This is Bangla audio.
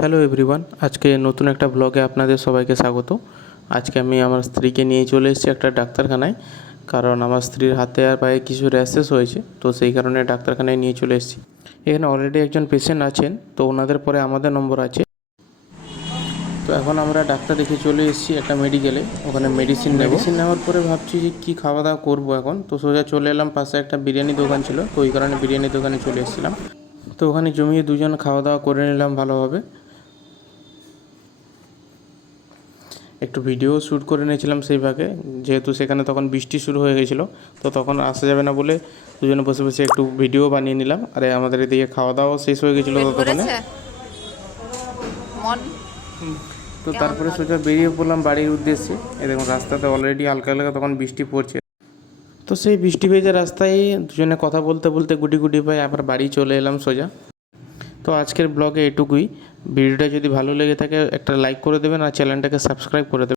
হ্যালো এভরিওয়ান, আজকে নতুন একটা ব্লগে আপনাদের সবাইকে স্বাগত। আজকে আমি আমার স্ত্রীকে নিয়ে চলে এসেছি একটা ডাক্তারখানায়, কারণ আমার স্ত্রীর হাতে আর পায়ে কিছু র্যাশেস হয়েছে, তো সেই কারণে ডাক্তারখানায় নিয়ে চলে এসেছি। এখানে অলরেডি একজন পেশেন্ট আছেন, তো ওনাদের পরে আমাদের নম্বর আছে। তো এখন আমরা ডাক্তার দেখে চলে এসেছি একটা মেডিকেলে, ওখানে মেডিসিন নেওয়ার পরে ভাবছি যে কী খাওয়া দাওয়া করবো এখন। তো সোজা চলে এলাম, পাশে একটা বিরিয়ানি দোকান ছিল, তো ওই কারণে বিরিয়ানি দোকানে চলে এসেছিলাম। তো ওখানে জমিয়ে দুজন খাওয়া দাওয়া করে নিলাম ভালোভাবে। একটু ভিডিও শ্যুট করে নিয়েছিলাম সেই ভাগে, যেহেতু সেখানে তখন বৃষ্টি শুরু হয়ে গেছিলো, তো তখন আসা যাবে না বলে দুজনে বসে বসে একটু ভিডিও বানিয়ে নিলাম। আরে আমাদের এদিকে খাওয়া দাওয়া শেষ হয়ে গেছিলো ততক্ষণে। তো তারপরে সোজা বেরিয়ে পড়লাম বাড়ির উদ্দেশ্যে। এই দেখুন রাস্তাতে অলরেডি হালকা হালকা তখন বৃষ্টি পড়ছে। তো সেই বৃষ্টি ভেজা রাস্তায় দুজনে কথা বলতে বলতে গুটি গুটি পায়ে আবার বাড়ি চলে এলাম সোজা। তো আজকের ব্লগে এটুকুই। ভিডিওটা যদি ভালো লেগে থাকে একটা লাইক করে দেবেন আর চ্যানেলটাকে সাবস্ক্রাইব করে দেবেন।